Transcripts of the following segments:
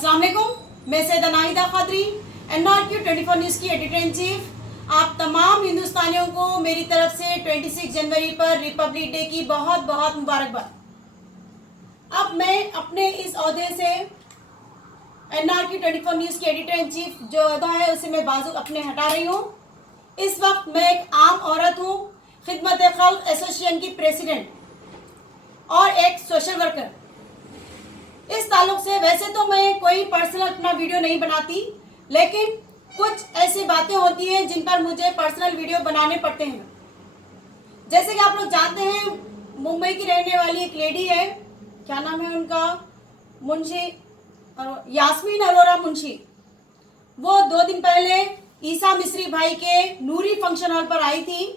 अस्सलाम वालेकुम, मैं सैयदा नाहिदा खदरी, NRQ 24 न्यूज़ की एडिटर इन चीफ। आप तमाम हिंदुस्तानियों को मेरी तरफ से 26 जनवरी पर रिपब्लिक डे की बहुत बहुत मुबारकबाद। अब मैं अपने इस ओहदे से NRQ 24 न्यूज़ की एडिटर इन चीफ जो ओहदा है उसे मैं बाजू अपने हटा रही हूँ। इस वक्त मैं एक आम औरत हूँ, खिदमत खल्क एसोसिएशन की प्रेसिडेंट और एक सोशल वर्कर। इस ताल्लुक से वैसे तो मैं कोई पर्सनल अपना वीडियो नहीं बनाती, लेकिन कुछ ऐसी बातें होती हैं जिन पर मुझे पर्सनल वीडियो बनाने पड़ते हैं। जैसे कि आप लोग जानते हैं, मुंबई की रहने वाली एक लेडी है, क्या नाम है उनका, मुंशी यास्मीन अरोरा मुंशी। वो 2 दिन पहले ईसा मिस्री भाई के नूरी फंक्शन हॉल पर आई थी।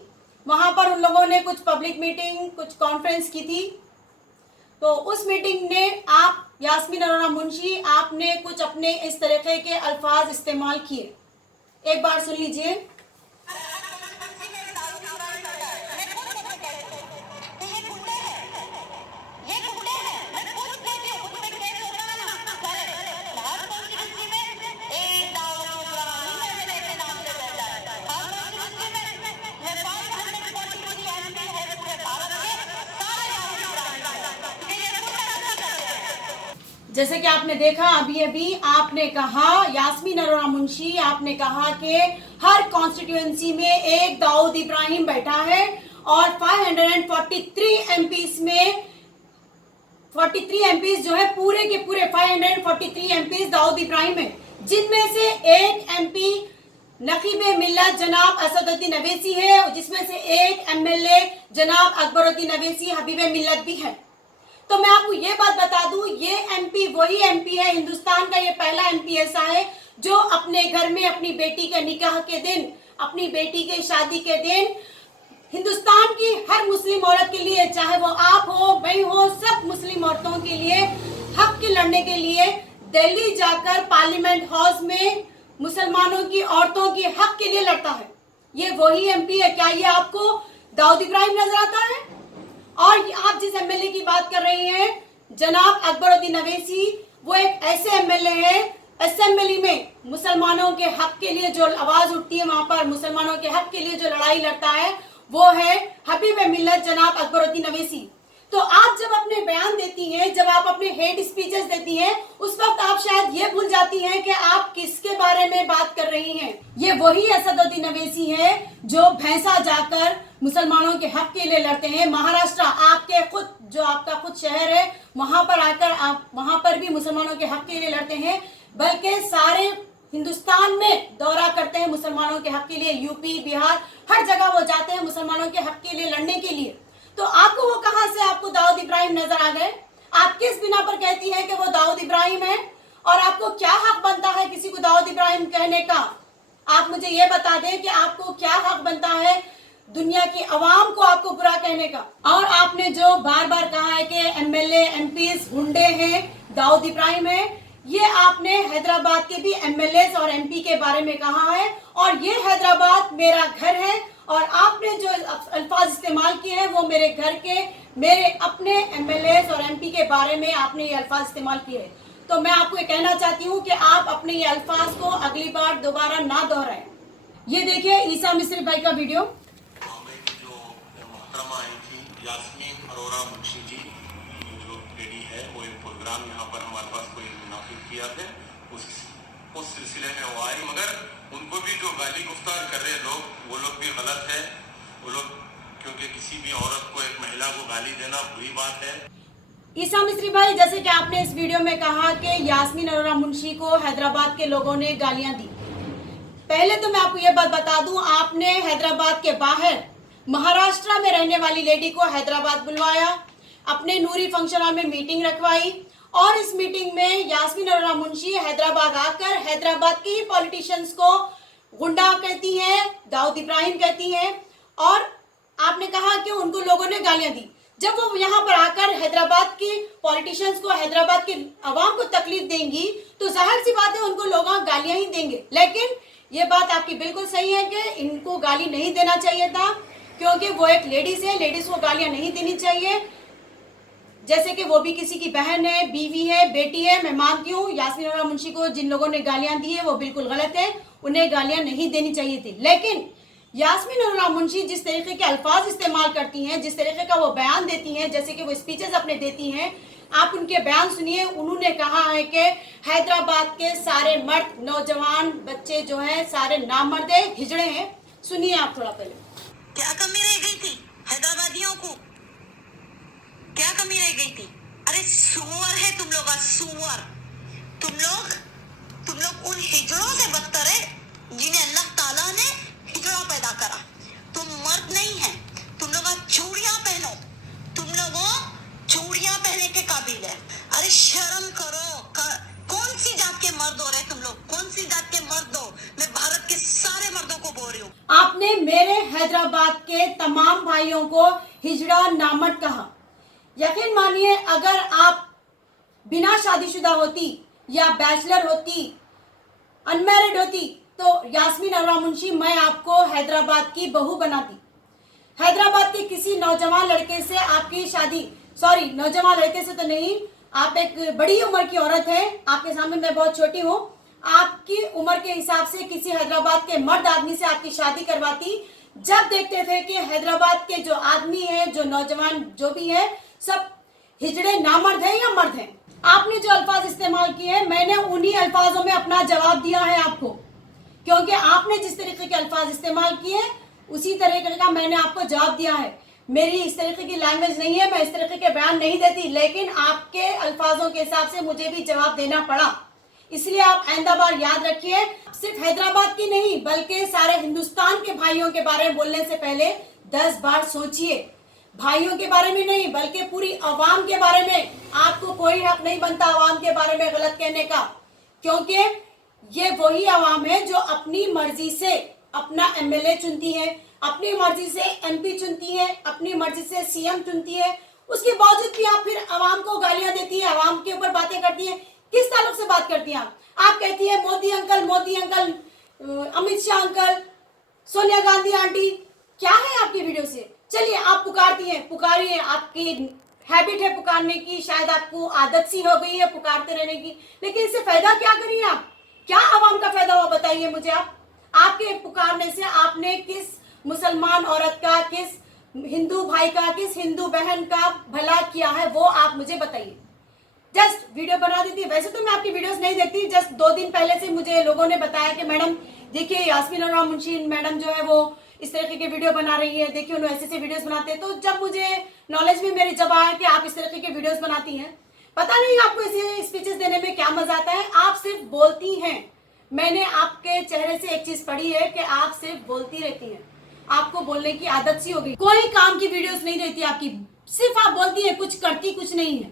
वहां पर उन लोगों ने कुछ पब्लिक मीटिंग, कुछ कॉन्फ्रेंस की थी। तो उस मीटिंग में आप यास्मीन अरोरा मुंशी, आपने कुछ अपने इस तरीके के अल्फाज इस्तेमाल किए। एक बार सुन लीजिए। जैसे कि आपने देखा अभी अभी, आपने कहा यास्मीन अरोरा मुंशी, आपने कहा कि हर कॉन्स्टिट्यूएंसी में एक दाऊद इब्राहिम बैठा है और 543 एमपीज में 43 एमपीज जो है पूरे के पूरे 543 एमपीज दाऊद इब्राहिम है, जिनमें से एक एमपी नकीब मिल्लत जनाब असदुद्दीन अवैसी है, जिसमें से एक एमएलए जनाब अकबरुद्दीन अवैसी हबीब मिल्लत भी है। तो मैं आपको ये बात बता दूं, ये एमपी वही एमपी है, हिंदुस्तान का ये पहला एमपी ऐसा है जो अपने घर में अपनी बेटी के निकाह के दिन, अपनी बेटी के शादी के दिन, हिंदुस्तान की हर मुस्लिम औरत के लिए, चाहे वो आप हो, मैं हो, सब मुस्लिम औरतों के लिए हक के लड़ने के लिए दिल्ली जाकर पार्लियामेंट हाउस में मुसलमानों की औरतों के हक के लिए लड़ता है। ये वही एमपी है। क्या ये आपको दाऊद इब्राहिम नजर आता है? और आप जिस एमएलए की बात कर रही हैं, जनाब अकबरुद्दीन अवैसी, वो एक ऐसे एमएलए है, असेंबली में मुसलमानों के हक के लिए जो आवाज उठती है, वहां पर मुसलमानों के हक के लिए जो लड़ाई लड़ता है, वो है हबीब मिल्लत जनाब अकबरुद्दीन अवैसी। तो आप जब अपने बयान देती हैं, जब आप अपने हेट स्पीचेस देती हैं, उस वक्त आप शायद ये भूल जाती हैं कि आप किसके बारे में बात कर रही हैं। ये वही असदुद्दीन अवैसी है जो भैंसा जाकर मुसलमानों के हक के लिए लड़ते हैं। महाराष्ट्र, आपके खुद जो आपका खुद शहर है, वहां पर आकर आप वहां पर भी मुसलमानों के हक के लिए लड़ते हैं, बल्कि सारे हिंदुस्तान में दौरा करते हैं मुसलमानों के हक के लिए। यूपी, बिहार, हर जगह वो जाते हैं मुसलमानों के हक के लिए लड़ने के लिए। तो आपको वो कहां से आपको दाऊद इब्राहिम नजर आ गए? आप किस बिना पर कहती हैं कि वो दाऊद इब्राहिम है? और आपको क्या हक बनता है किसी को दाऊद इब्राहिम कहने का? आप मुझे ये बता दें कि आपको क्या हक बनता है दुनिया की आवाम को आपको बुरा कहने का? और आपने जो बार बार कहा है कि एमएलए एमपीज गुंडे हैं, दाऊद इब्राहिम है, ये आपने हैदराबाद के भी एमएलए और एमपी के बारे में कहा है, और ये हैदराबाद मेरा घर है, और आपने जो अल्फाज इस्तेमाल किए हैं वो मेरे घर के, मेरे अपने एमएलए और एमपी के बारे में आपने ये अल्फाज इस्तेमाल किए हैं। तो मैं आपको ये कहना चाहती हूँ कि आप अपने ये अल्फाज को अगली बार दोबारा ना दोहराएं। ये देखिए ईसा मिस्री भाई का वीडियो। यास्मीन अरोरा मुंशी जी जो लेडी है, वो एक प्रोग्राम यहाँ पर हमारे पास कोई मुनाफिक किया थे, उस सिलसिले में वो आई, मगर उनको भी जो गाली गुफ्तार कर रहे लोग, वो लोग भी गलत है। वो लोग, क्योंकि किसी भी औरत को, एक महिला को गाली देना बुरी बात है। ईसा मिस्री भाई, जैसे कि आपने इस वीडियो में कहा कि यास्मीन अरोरा मुंशी को हैदराबाद के लोगों ने गालियां दी। पहले तो मैं आपको ये बात बता दूं, आपने हैदराबाद के बाहर महाराष्ट्र में रहने वाली लेडी को हैदराबाद बुलवाया, अपने नूरी फंक्शन हॉल में मीटिंग रखवाई, और इस मीटिंग में यास्मीन अरोरा मुंशी हैदराबाद आकर हैदराबाद के ही पॉलिटिशियंस को गुंडा कहती हैं, दाऊद इब्राहिम कहती हैं, और आपने कहा कि उनको लोगों ने गालियां दी। जब वो यहाँ पर आकर हैदराबाद के पॉलिटिशियंस को, हैदराबाद के अवाम को तकलीफ देंगी, तो जाहिर सी बात है उनको लोग गालियां ही देंगे। लेकिन ये बात आपकी बिल्कुल सही है कि इनको गाली नहीं देना चाहिए था, क्योंकि वो एक लेडीज है, लेडीज को गालियां नहीं देनी चाहिए। जैसे कि वो भी किसी की बहन है, बीवी है, बेटी है। मैं मानती हूँ यास्मीन अरोड़ा मुंशी को जिन लोगों ने गालियां दी है वो बिल्कुल गलत है, उन्हें गालियां नहीं देनी चाहिए थी। लेकिन यास्मीन अरोड़ा मुंशी जिस तरीके के अल्फाज इस्तेमाल करती हैं, जिस तरीके का वो बयान देती हैं, जैसे कि वो स्पीचेस अपने देती हैं, आप उनके बयान सुनिए। उन्होंने कहा है कि हैदराबाद के सारे मर्द, नौजवान, बच्चे जो हैं सारे नामर्द है, हिजड़े हैं। सुनिए आप थोड़ा पहले। क्या कमी रह गई थी हैदराबादियों को? क्या कमी रह गई थी? अरे सुअर है तुम लोग, सुअर। तुम लोग उन हिजड़ों से बदतर है जिन्हें अल्लाह ताला ने हिजड़ा पैदा करा। तुम मर्द नहीं है। तुम लोग चूड़ियां पहनो, तुम लोगों चूड़ियां पहने के काबिल है। अरे शर्म करो। कौन सी जात के मर्द हो रहे तुम लोग? कौन सी जात के मर्द हो? मैं भारत के सारे मर्दों को बोल रही हूँ। आपने मेरे हैदराबाद के तमाम भाइयों को हिजड़ा नामर्द कहा। यकीन मानिए अगर आप बिना शादीशुदा होती या बैचलर होती, अनमैरिड होती, तो यास्मीन अरोड़ा मुंशी मैं आपको हैदराबाद की बहू बनाती। हैदराबाद के किसी नौजवान लड़के से आपकी शादी, सॉरी नौजवान लड़के से तो नहीं, आप एक बड़ी उम्र की औरत है, आपके सामने मैं बहुत छोटी हूँ, आपकी उम्र के हिसाब से किसी हैदराबाद के मर्द आदमी से आपकी शादी करवाती। जब देखते थे कि हैदराबाद के जो आदमी है, जो नौजवान जो भी है, सब हिजड़े नामर्द हैं या मर्द हैं। आपने जो अल्फाज इस्तेमाल किए हैं, मैंने उन्हीं अल्फाजों में अपना जवाब दिया है आपको, क्योंकि आपने जिस तरीके के अल्फाज इस्तेमाल किए उसी तरीके का मैंने आपको जवाब दिया है। मेरी इस तरीके की लैंग्वेज नहीं है, मैं इस तरीके के बयान नहीं देती, लेकिन आपके अल्फाजों के हिसाब से मुझे भी जवाब देना पड़ा। इसलिए आप आइंदा बार याद रखिए, सिर्फ हैदराबाद की नहीं बल्कि सारे हिंदुस्तान के भाइयों के बारे में बोलने से पहले 10 बार सोचिए। भाइयों के बारे में नहीं बल्कि पूरी अवाम के बारे में। आपको कोई हक नहीं बनता अवाम के बारे में गलत कहने का, क्योंकि ये वही अवाम है जो अपनी मर्जी से अपना एमएलए चुनती है, अपनी मर्जी से एमपी चुनती है, अपनी मर्जी से सीएम चुनती है। उसके बावजूद भी आप फिर अवाम को गालियां देती है, अवाम के ऊपर बातें करती है। किस ताल्लुक से बात करती हैं आप कहती है Modi uncle, Amit Shah uncle, Sonia Gandhi aunty. क्या है आपकी वीडियो से? चलिए आप पुकारती हैं, पुकारिए, आपकी हैबिट है पुकारने की, शायद आपको आदत सी हो गई है पुकारते रहने की, लेकिन इससे फायदा क्या करिए आप? क्या आवाम का फायदा हुआ बताइए मुझे आप। आपके पुकारने से आपने किस मुसलमान औरत का, किस हिंदू भाई का, किस हिंदू बहन का भला किया है, वो आप मुझे बताइए। जस्ट वीडियो बना दी थी। वैसे तो मैं आपकी वीडियोस नहीं देखती, जस्ट 2 दिन पहले से मुझे लोगों ने बताया कि मैडम देखिए यास्मीन अरोड़ा मुंशी मैडम जो है वो इस तरह के वीडियो बना रही है, देखिए उन्होंने ऐसे वीडियोस बनाते हैं। तो जब मुझे नॉलेज में मेरे जब आया कि आप इस तरह के वीडियोस बनाती हैं, पता नहीं आपको ऐसे स्पीचेस देने में क्या मजा आता है। आप सिर्फ बोलती हैं। मैंने आपके चेहरे से एक चीज पढ़ी है कि आप सिर्फ बोलती रहती हैं, आपको बोलने की आदत सी हो गई। कोई काम की वीडियोस नहीं रहती आपकी, सिर्फ आप बोलती हैं, कुछ करती कुछ नहीं है।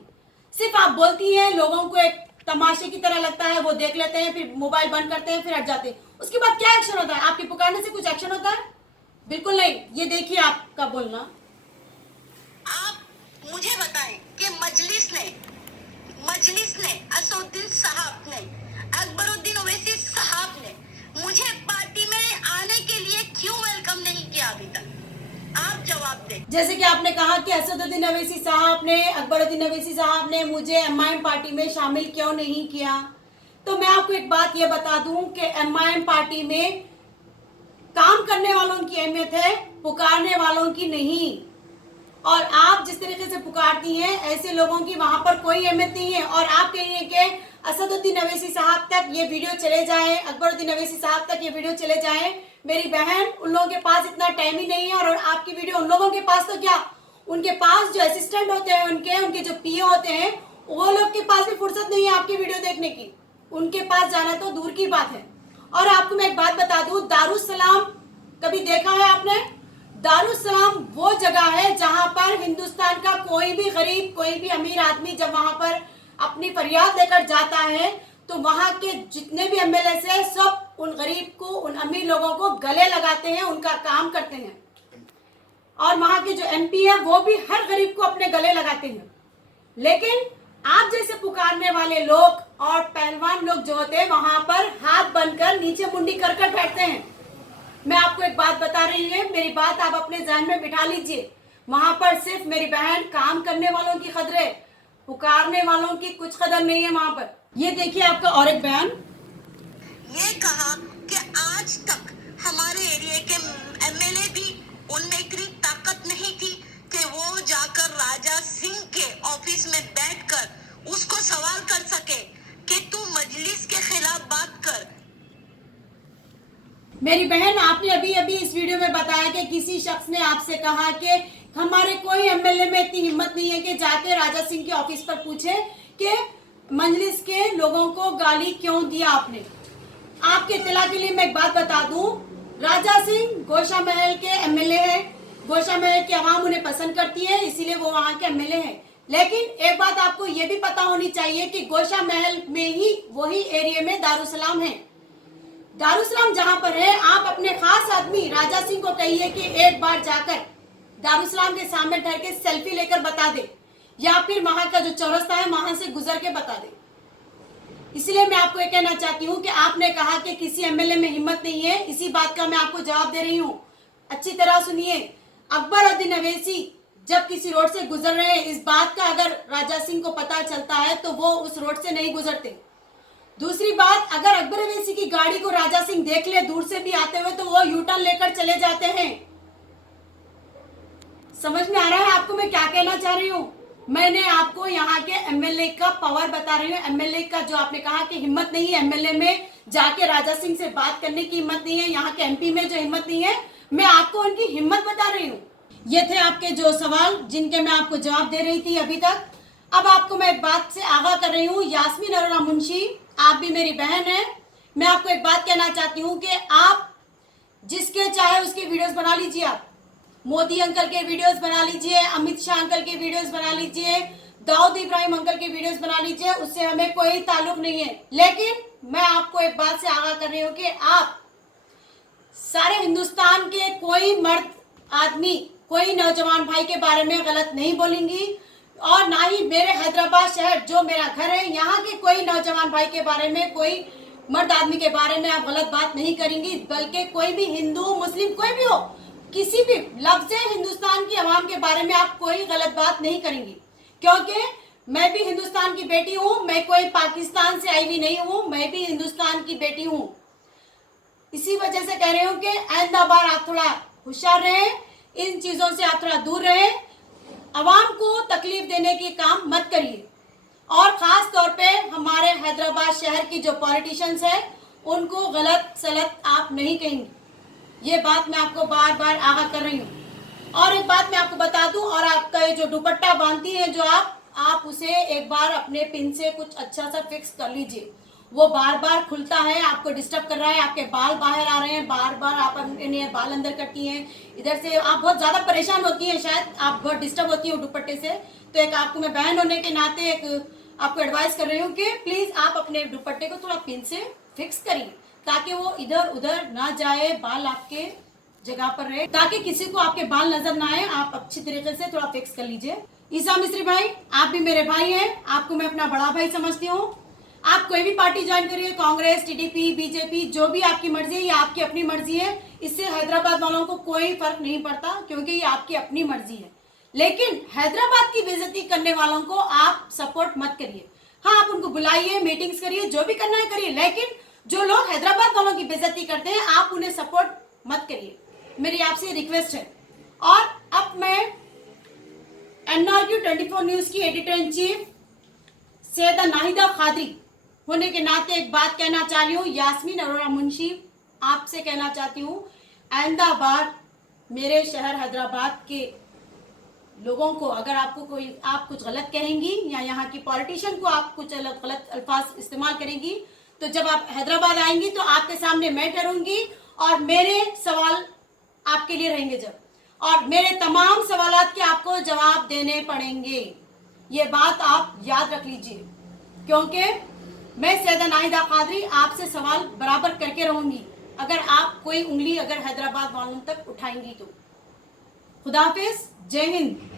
सिर्फ आप बोलती हैं, लोगों को एक तमाशे की तरह लगता है, वो देख लेते हैं, फिर मोबाइल बंद करते हैं, फिर हट जाते हैं। उसके बाद क्या एक्शन होता है? आपके पुकारने से कुछ एक्शन होता है? बिल्कुल नहीं। ये देखिए आपका बोलना। आप मुझे बताएं कि मजलिस ने असदुद्दीन साहब ने, अकबरुद्दीन ओवैसी साहब ने मुझे पार्टी में आने के लिए क्यों वेलकम नहीं किया अभी तक? आप जवाब दें। जैसे कि आपने कहा कि असदुद्दीन ओवैसी साहब ने, अकबरुद्दीन ओवैसी साहब ने मुझे एमआईएम पार्टी में शामिल क्यों नहीं किया, तो मैं आपको एक बात ये बता दूं कि एमआईएम पार्टी में काम करने वालों की अहमियत है, पुकारने वालों की नहीं। और आप जिस तरीके से पुकारती हैं ऐसे लोगों की वहां पर कोई अहमियत नहीं है। और आप कह रही हैं कि असदुद्दीन ओवैसी साहब तक ये वीडियो चले जाए, अकबरुद्दीन ओवैसी साहब तक ये वीडियो चले जाए। मेरी बहन, उन लोगों के पास इतना टाइम ही नहीं है। और आपकी वीडियो उन लोगों के पास, तो क्या उनके पास जो असिस्टेंट होते हैं, उनके जो पीए होते हैं, वो लोग के पास भी फुर्सत नहीं है आपकी वीडियो देखने की। उनके पास जाना तो दूर की बात है। और आपको मैं एक बात बता दूं, दारुस्सलाम कभी देखा है आपने? दारुस्सलाम वो जगह है जहां पर हिंदुस्तान का कोई भी गरीब, कोई भी अमीर आदमी जब वहां पर अपनी फरियाद लेकर जाता है तो वहां के जितने भी एमएलए हैं सब उन गरीब को, उन अमीर लोगों को गले लगाते हैं, उनका काम करते हैं। और वहां के जो एमपी है वो भी हर गरीब को अपने गले लगाते हैं। लेकिन आप जैसे पुकारने वाले लोग और पहलवान लोग जो होते हैं वहां पर हाथ बनकर नीचे मुंडी कर बैठते हैं। मैं आपको एक बात बता रही हूँ, मेरी बात आप अपने ज़हन में बिठा लीजिए। वहां पर सिर्फ मेरी बहन काम करने वालों की कदर है, पुकारने वालों की कुछ कदर नहीं है वहां पर। ये देखिए आपका और एक बयान। ये कहा कि आज तक हमारे एरिया के एमएलए भी उनमें इतनी ताकत नहीं थी कि वो जाकर राजा सिंह के ऑफिस में बैठकर उसको सवाल कर सके कि तू मजलिस के खिलाफ बात कर। मेरी बहन, आपने अभी अभी इस वीडियो में बताया कि किसी शख्स ने आपसे कहा कि हमारे कोई एमएलए में इतनी हिम्मत नहीं है कि जाके राजा सिंह के ऑफिस पर पूछे कि मजलिस के लोगों को गाली क्यों दिया आपने। आपके इत्तला के लिए मैं एक बात बता दूं, राजा सिंह गोशा महल के एमएलए हैं। गोशा महल की आवाम उन्हें पसंद करती है, इसीलिए वो वहां के एमएलए हैं। लेकिन एक बात आपको ये भी पता होनी चाहिए कि गोशा महल में ही वही एरिया में दारुसलाम है। दारुसलाम जहां पर है, आप अपने खास आदमी राजा सिंह को कहिए कि एक बार जाकर दारुसलाम के सामने ठहर के सेल्फी लेकर बता दे, या फिर वहां का जो चौरस्ता है वहां से गुजर के बता दे। इसलिए मैं आपको ये कहना चाहती हूँ कि आपने कहा कि किसी एमएलए में हिम्मत नहीं है, इसी बात का मैं आपको जवाब दे रही हूँ। अच्छी तरह सुनिए, अकबरुद्दीन अवैसी जब किसी रोड से गुजर रहे हैं, इस बात का अगर राजा सिंह को पता चलता है तो वो उस रोड से नहीं गुजरते। दूसरी बात, अगर अकबर अवैसी की गाड़ी को राजा सिंह देख ले दूर से भी आते हुए, तो वो यू टर्न लेकर चले जाते हैं। समझ में आ रहा है आपको मैं क्या कहना चाह रही हूँ? मैंने आपको यहाँ के एमएलए का पावर बता रही हूँ। एमएलए का जो आपने कहा कि हिम्मत नहीं है एमएलए में जाके राजा सिंह से बात करने की हिम्मत नहीं है, यहाँ के एमपी में जो हिम्मत नहीं है, मैं आपको उनकी हिम्मत बता रही हूँ। ये थे आपके जो सवाल जिनके मैं आपको जवाब दे रही थी अभी तक। अब आपको मैं एक बात से आगाह कर रही हूँ। यास्मीन अरोड़ा मुंशी, आप भी मेरी बहन है। मैं आपको एक बात कहना चाहती हूँ कि आप जिसके चाहे उसके वीडियोस बना लीजिए। आप मोदी अंकल के वीडियोस बना लीजिए, अमित शाह अंकल के वीडियोस बना लीजिए, दाऊद इब्राहिम अंकल के वीडियोस बना लीजिए, उससे हमें कोई ताल्लुक नहीं है। लेकिन मैं आपको एक बात से आगाह कर रही हूँ कि आप सारे हिंदुस्तान के कोई मर्द आदमी, कोई नौजवान भाई के बारे में गलत नहीं बोलेंगी, और ना ही मेरे हैदराबाद शहर जो मेरा घर है यहाँ के कोई नौजवान भाई के बारे में, कोई मर्द आदमी के बारे में आप गलत बात नहीं करेंगी। बल्कि कोई भी हिंदू मुस्लिम कोई भी हो, किसी भी लफ्ज़ हिंदुस्तान की आवाम के बारे में आप कोई गलत बात नहीं करेंगी, क्योंकि मैं भी हिंदुस्तान की बेटी हूँ। मैं कोई पाकिस्तान से आई हुई नहीं हूँ, मैं भी हिंदुस्तान की बेटी हूँ। इसी वजह से कह रही हूँ कि आइंदा बार आप थोड़ा होशियार रहें, इन चीज़ों से आप थोड़ा दूर रहें, अवाम को तकलीफ देने की काम मत करिए। और ख़ास तौर पे हमारे हैदराबाद शहर की जो पॉलिटिशियंस हैं उनको गलत सलत आप नहीं कहेंगे। ये बात मैं आपको बार बार आगाह कर रही हूँ। और एक बात मैं आपको बता दूं, और आपका ये जो दुपट्टा बांधती है जो आप उसे एक बार अपने पिन से कुछ अच्छा सा फिक्स कर लीजिए। वो बार बार खुलता है, आपको डिस्टर्ब कर रहा है, आपके बाल बाहर आ रहे हैं, बार बार आप अपने बाल अंदर करती हैं, इधर से आप बहुत ज़्यादा परेशान होती हैं, शायद आप बहुत डिस्टर्ब होती हैं दुपट्टे से। तो एक आपको मैं बहन होने के नाते एक आपको एडवाइस कर रही हूँ कि प्लीज़ आप अपने दुपट्टे को थोड़ा पिन से फिक्स करिए, ताकि वो इधर उधर ना जाए, बाल आपके जगह पर रहे, ताकि किसी को आपके बाल नजर ना आए। आप अच्छी तरीके से थोड़ा फिक्स कर लीजिए। ईसा मिस्त्री भाई, आप भी मेरे भाई हैं, आपको मैं अपना बड़ा भाई समझती हूँ। आप कोई भी पार्टी ज्वाइन करिए, कांग्रेस, टीडीपी, बीजेपी, जो भी आपकी मर्जी है, ये आपकी अपनी मर्जी है। इससे हैदराबाद वालों को कोई फर्क नहीं पड़ता, क्योंकि ये आपकी अपनी मर्जी है। लेकिन हैदराबाद की बेइज्जती करने वालों को आप सपोर्ट मत करिए। हाँ, आप उनको बुलाइए, मीटिंग्स करिए, जो भी करना है करिए, लेकिन जो लोग हैदराबाद वालों की बेइज्जती करते हैं आप उन्हें सपोर्ट मत करिए। मेरी आपसे रिक्वेस्ट है। और अब मैं NRQ 24 न्यूज की editor in chief Syeda Nahida Khadri होने के नाते एक बात कहना चाह रही हूँ। यास्मीन अरोड़ा मुंशी, आपसे कहना चाहती हूँ, आइंदा बार मेरे शहर हैदराबाद के लोगों को अगर आपको कोई आप कुछ गलत कहेंगी या यहाँ की पॉलिटिशियन को आप कुछ गलत अल्फाज इस्तेमाल करेंगी, तो जब आप हैदराबाद आएंगी तो आपके सामने मैं ठहरूंगी और मेरे सवाल आपके लिए रहेंगे जब, और मेरे तमाम सवालात के आपको जवाब देने पड़ेंगे। ये बात आप याद रख लीजिए, क्योंकि मैं सैयदा नाहिदा खादरी आपसे सवाल बराबर करके रहूंगी अगर आप कोई उंगली अगर हैदराबाद वालों तक उठाएंगी तो। खुदा हाफिज, जय हिंद।